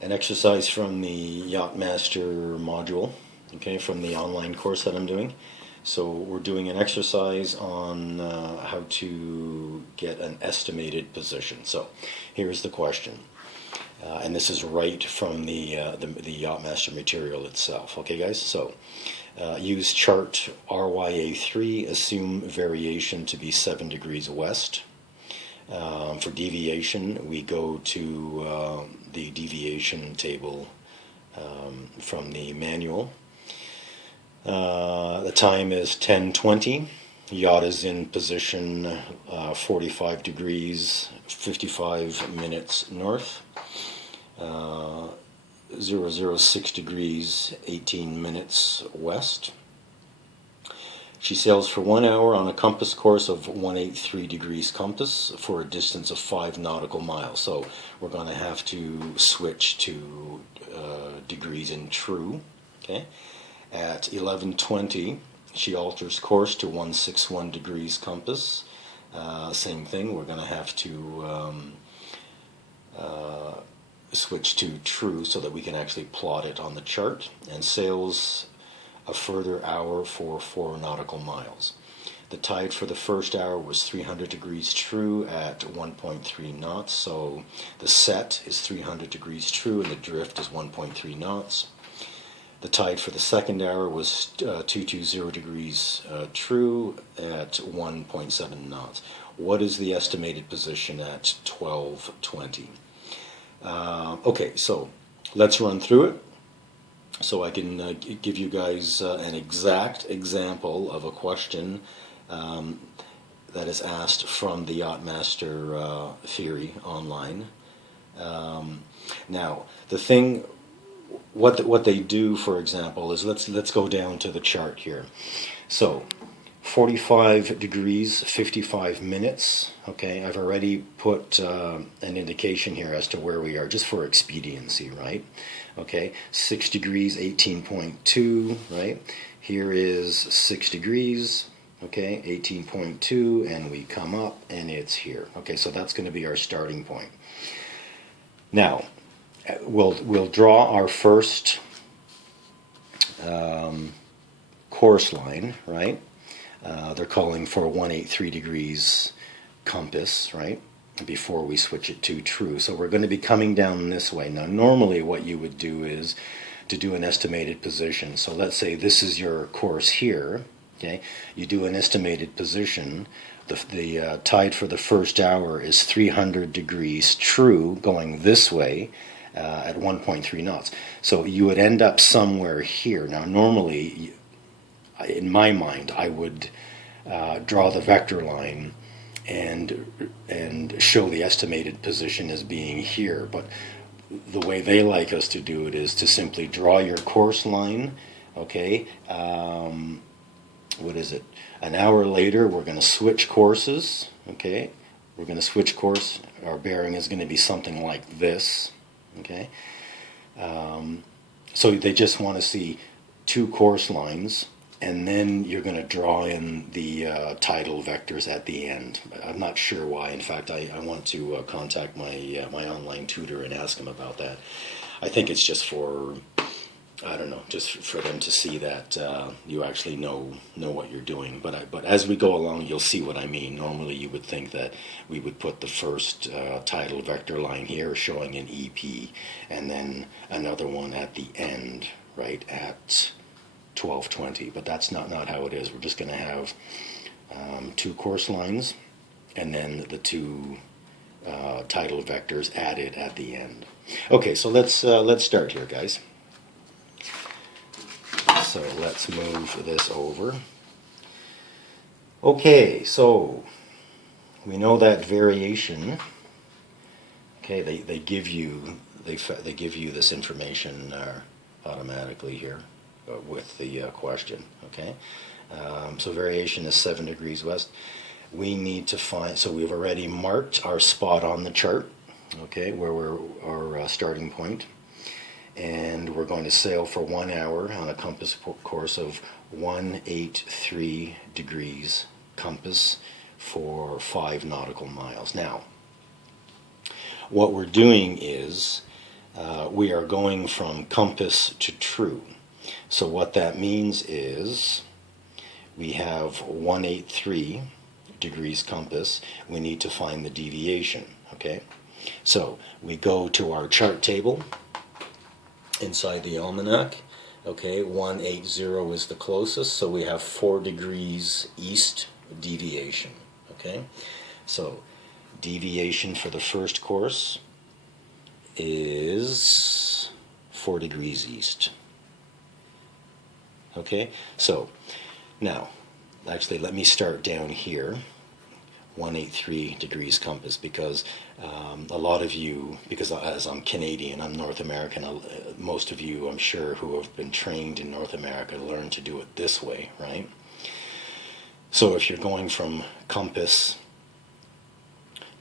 an exercise from the Yachtmaster module, okay, from the online course that I'm doing. So we're doing an exercise on how to get an estimated position. So here's the question, and this is right from the Yachtmaster material itself. Okay, guys. So use chart RYA3. Assume variation to be 7 degrees west. For deviation, we go to the deviation table from the manual. The time is 10:20. Yacht is in position 45 degrees, 55 minutes north. 006 degrees, 18 minutes west. She sails for 1 hour on a compass course of 183 degrees compass for a distance of 5 nautical miles. So we're going to have to switch to degrees in true. Okay. At 11:20, she alters course to 161 degrees compass. Same thing. We're going to have to switch to true so that we can actually plot it on the chart, and sails a further hour for 4 nautical miles. The tide for the first hour was 300 degrees true at 1.3 knots, so the set is 300 degrees true and the drift is 1.3 knots. The tide for the second hour was 220 degrees true at 1.7 knots. What is the estimated position at 12:20? Okay, so let's run through it so I can give you guys an exact example of a question that is asked from the Yachtmaster theory online. Now, the thing, what they do, for example, is let's go down to the chart here. So 45 degrees, 55 minutes. Okay, I've already put an indication here as to where we are, just for expediency, right? Okay, 6 degrees, 18.2, right? Here is 6 degrees, okay, 18.2, and we come up, and it's here. Okay, so that's going to be our starting point. Now, we'll draw our first course line, right? They're calling for 183 degrees compass, right, before we switch it to true. So we're going to be coming down this way. Now, normally what you would do is to do an estimated position. So let's say this is your course here, okay? You do an estimated position. The tide for the first hour is 300 degrees true going this way at 1.3 knots. So you would end up somewhere here. Now, normally, in my mind, I would draw the vector line and show the estimated position as being here. But the way they like us to do it is to simply draw your course line. Okay, what is it? An hour later, we're going to switch courses. Okay, we're going to switch course. Our bearing is going to be something like this. Okay, so they just want to see 2 course lines, and then you're going to draw in the tidal vectors at the end. I'm not sure why. In fact, I want to contact my my online tutor and ask him about that. I think it's just for, I don't know, just for them to see that you actually know what you're doing. But as we go along, you'll see what I mean. Normally, you would think that we would put the first tidal vector line here showing an EP, and then another one at the end, right at 12:20. But that's not how it is. We're just going to have 2 course lines, and then the 2 tidal vectors added at the end. Okay, so let's start here, guys. So let's move this over. Okay, so we know that variation. Okay, they give you this information automatically here with the question. Okay, so variation is 7 degrees west. We need to find. So we've already marked our spot on the chart. Okay, where we're our starting point. And we're going to sail for 1 hour on a compass course of 183 degrees compass for 5 nautical miles. Now, what we're doing is we are going from compass to true. So what that means is we have 183 degrees compass. We need to find the deviation. Okay, so we go to our chart table inside the almanac. Okay, 180 is the closest, so we have 4 degrees east deviation. Okay, so deviation for the first course is 4 degrees east. Okay, so now, actually let me start down here, 183 degrees compass, because a lot of you, because as I'm Canadian, I'm North American, most of you I'm sure who have been trained in North America learn to do it this way, right? So if you're going from compass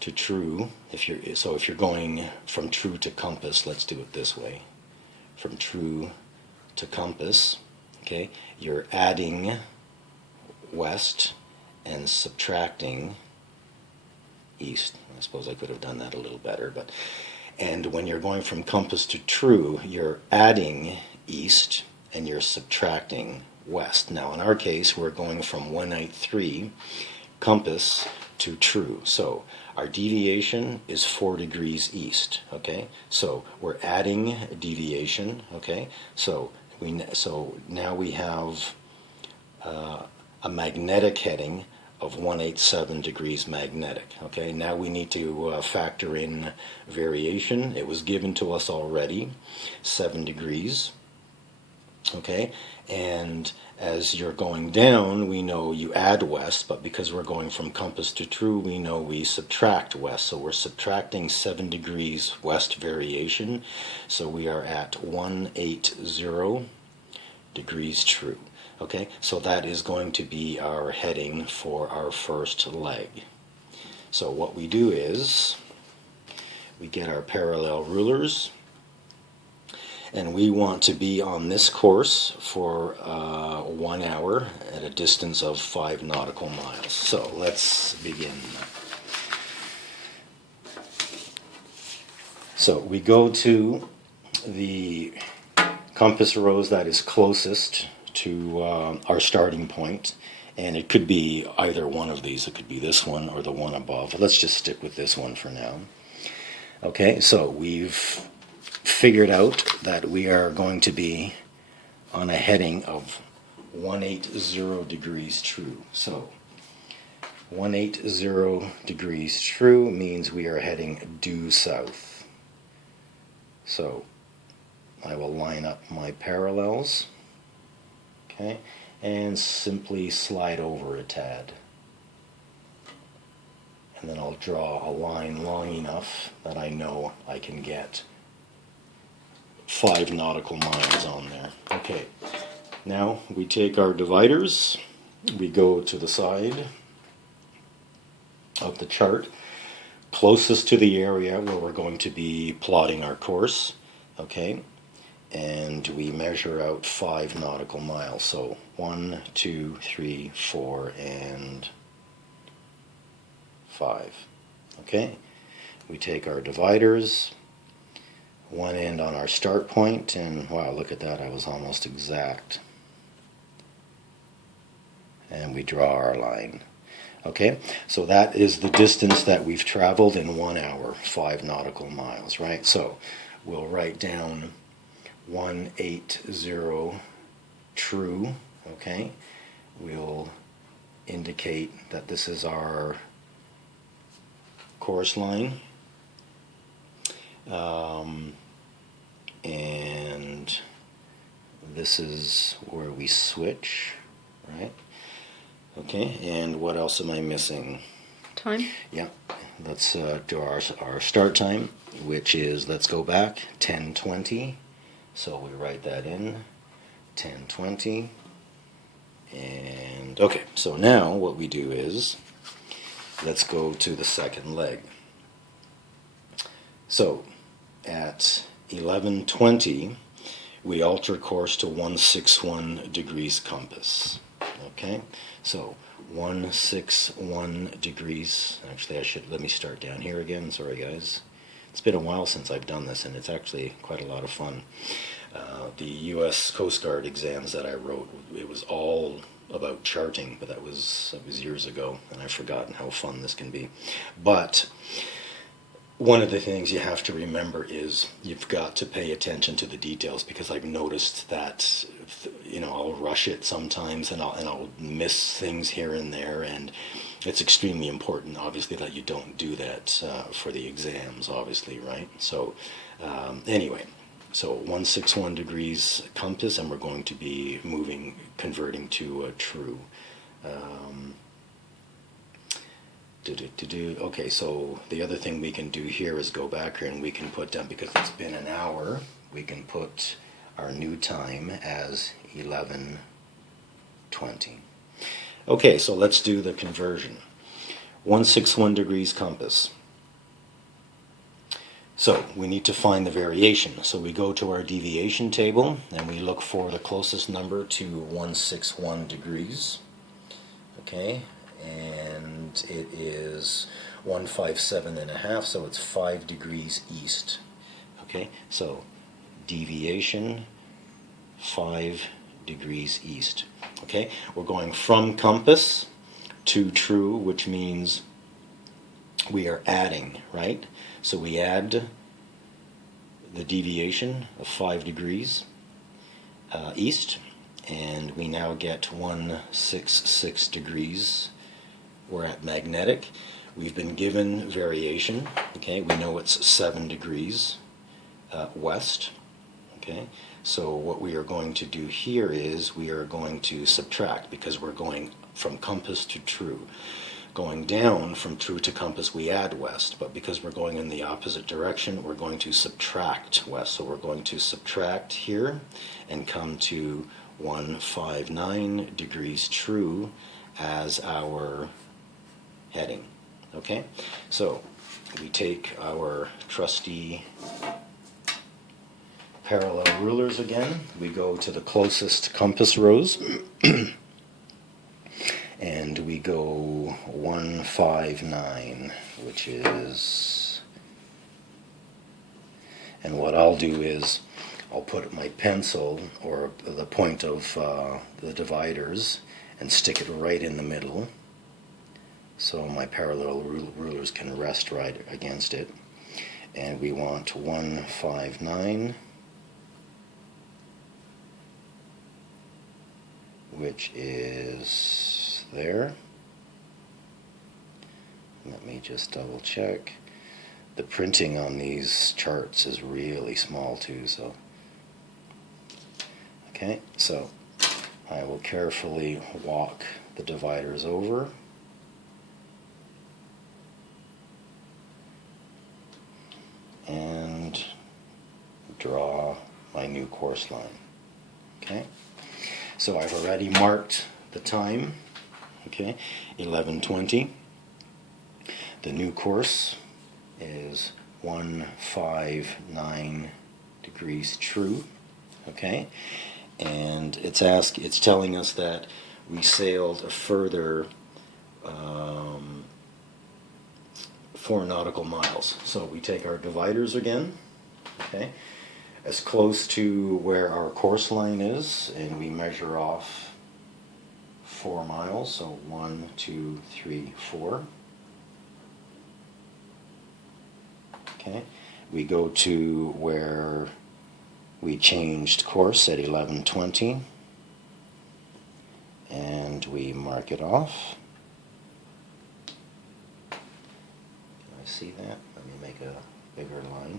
to true, if you're going from true to compass, let's do it this way. From true to compass, okay, you're adding west and subtracting east. I suppose I could have done that a little better, but and when you're going from compass to true, you're adding east and you're subtracting west. Now in our case, we're going from 183 compass to true. So our deviation is 4 degrees east. Okay, so we're adding deviation. Okay, so now we have a magnetic heading of 187 degrees magnetic. Okay, now we need to factor in variation. It was given to us already, 7 degrees. Okay, and as you're going down, we know you add west, but because we're going from compass to true, we know we subtract west. So we're subtracting 7 degrees west variation. So we are at 180 degrees true. Okay, so that is going to be our heading for our first leg. So what we do is we get our parallel rulers, and we want to be on this course for 1 hour at a distance of 5 nautical miles. So let's begin. So we go to the compass rose that is closest to our starting point, and it could be either one of these. It could be this one or the one above. Let's just stick with this one for now. Okay, so we've figured out that we are going to be on a heading of 180 degrees true. So 180 degrees true means we are heading due south. So I will line up my parallels. Okay, and simply slide over a tad. And then I'll draw a line long enough that I know I can get 5 nautical miles on there. Okay, now we take our dividers, we go to the side of the chart closest to the area where we're going to be plotting our course. Okay, and we measure out 5 nautical miles. So 1, 2, 3, 4, and 5. Okay, we take our dividers, one end on our start point, and wow, look at that, I was almost exact. And we draw our line. Okay, so that is the distance that we've traveled in 1 hour, 5 nautical miles, right? So we'll write down 180 true. Okay, we'll indicate that this is our course line, and this is where we switch, right? Okay, and what else am I missing? Time? Yeah, let's do our start time, which is, let's go back, 10:20. So we write that in, 10:20. And okay, so now what we do is, let's go to the second leg. So at 11:20, we alter course to 161 degrees compass. Okay, so 161 degrees. Actually, let me start down here again. Sorry, guys. It's been a while since I've done this, and it's actually quite a lot of fun. The U.S. Coast Guard exams that I wrote, it was all about charting, but that was years ago, and I've forgotten how fun this can be. But one of the things you have to remember is you've got to pay attention to the details, because I've noticed that, you know, I'll rush it sometimes, and I'll miss things here and there, and it's extremely important, obviously, that you don't do that for the exams, obviously, right? So anyway, so 161 degrees compass, and we're going to be converting to a true. Okay, so the other thing we can do here is go back here, and we can put down, because it's been an hour, we can put our new time as 11:20. Okay, so let's do the conversion. 161 degrees compass. So we need to find the variation. So we go to our deviation table, and we look for the closest number to 161 degrees. Okay, and it is 157.5, so it's 5 degrees east. Okay, so deviation 5 degrees east. Okay, we're going from compass to true, which means we are adding, right? So we add the deviation of 5 degrees east, and we now get 166 degrees. We're at magnetic. We've been given variation. Okay, we know it's 7 degrees west. Okay, so what we are going to do here is we are going to subtract, because we're going from compass to true. Going down from true to compass, we add west, but because we're going in the opposite direction, we're going to subtract west. So we're going to subtract here and come to 159 degrees true as our heading. Okay, so we take our trusty parallel rulers again. We go to the closest compass rose and we go 159, which is, and what I'll do is I'll put my pencil or the point of the dividers and stick it right in the middle, so my parallel rulers can rest right against it. And we want 159, which is there. Let me just double check. The printing on these charts is really small too, so okay, so I will carefully walk the dividers over. And draw my new course line. Okay, so I've already marked the time. Okay, 11:20. The new course is 159 degrees true. Okay, and it's telling us that we sailed a further 4 nautical miles. So we take our dividers again, okay, as close to where our course line is, and we measure off 4 miles. So 1, 2, 3, 4. Okay, we go to where we changed course at 11:20, and we mark it off. See that? Let me make a bigger line.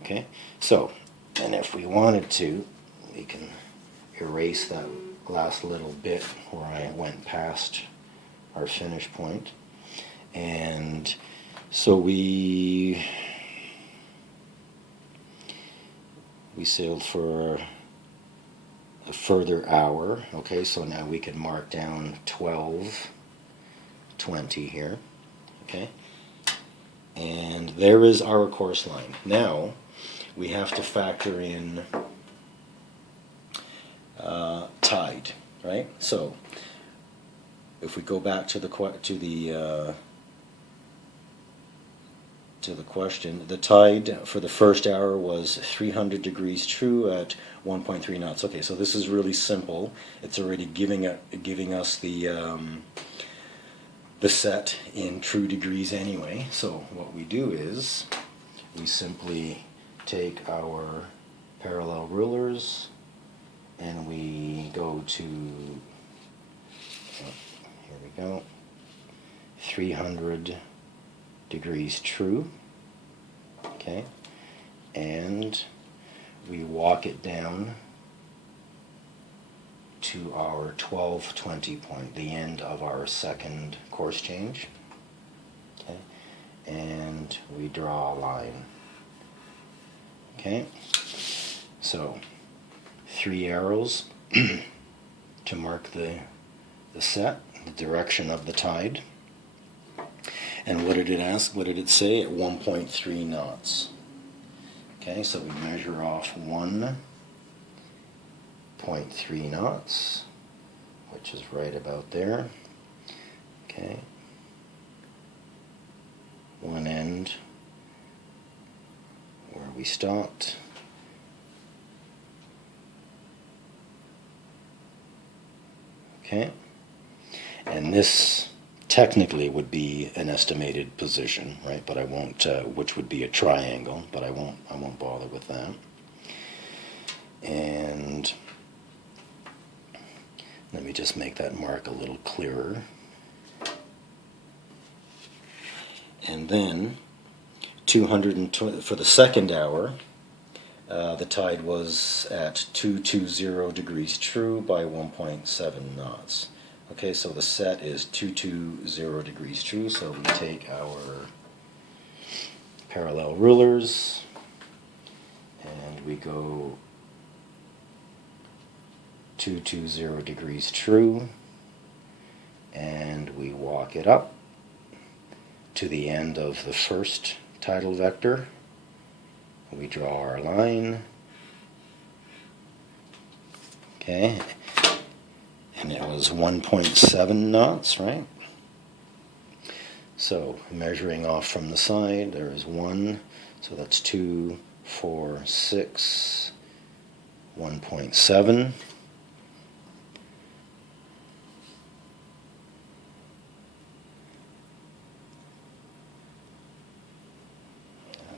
Okay, so, and if we wanted to, we can erase that last little bit where I went past our finish point. And so we sailed for a further hour. Okay, so now we can mark down 12:20 here. Okay, and there is our course line. Now we have to factor in tide, right? So if we go back to the to the question, the tide for the first hour was 300 degrees true at 1.3 knots. Okay, so this is really simple. It's already giving us the set in true degrees anyway. So what we do is we simply take our parallel rulers and we go to, here we go, 300 degrees true, okay, and we walk it down to our 1220 point, the end of our second course change, okay, and we draw a line, okay, so 3 arrows to mark the set, the direction of the tide. And what did it ask? What did it say? At 1.3 knots. Okay, so we measure off 1.3 knots, which is right about there. Okay. One end where we stopped. Okay. And this technically would be an estimated position, right? But I won't, which would be a triangle, but I won't bother with that. And let me just make that mark a little clearer. And then 220 for the second hour, the tide was at 220 degrees true by 1.7 knots. Okay, so the set is 220 degrees true, so we take our parallel rulers and we go 220 degrees true and we walk it up to the end of the first tidal vector. We draw our line, okay, and it was 1.7 knots, right? So measuring off from the side, there is 1, so that's 2, 4, 6, 1.7.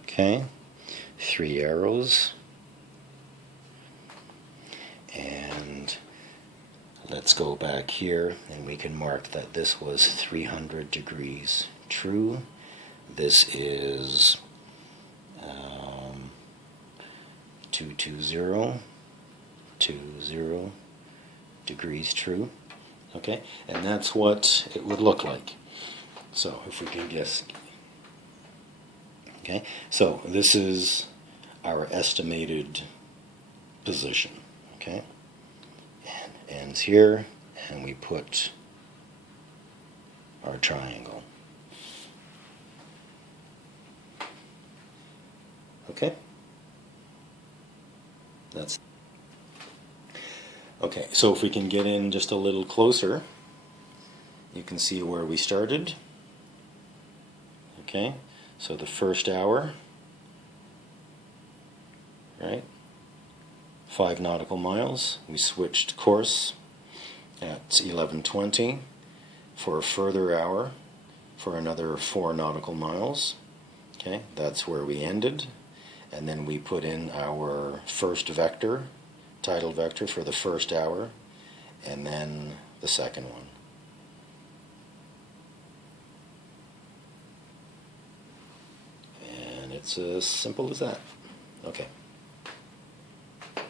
Okay, 3 arrows, and let's go back here and we can mark that this was 300 degrees true. This is 220 degrees true. Okay, and that's what it would look like. So if we can guess. Okay, so this is our estimated position. Okay, and ends here, and we put our triangle. Okay, that's okay. So if we can get in just a little closer, you can see where we started. Okay, so the first hour, right? 5 nautical miles. We switched course at 11:20 for a further hour for another 4 nautical miles. Okay, that's where we ended. And then we put in our first vector, tidal vector for the first hour, and then the second one. And it's as simple as that. Okay.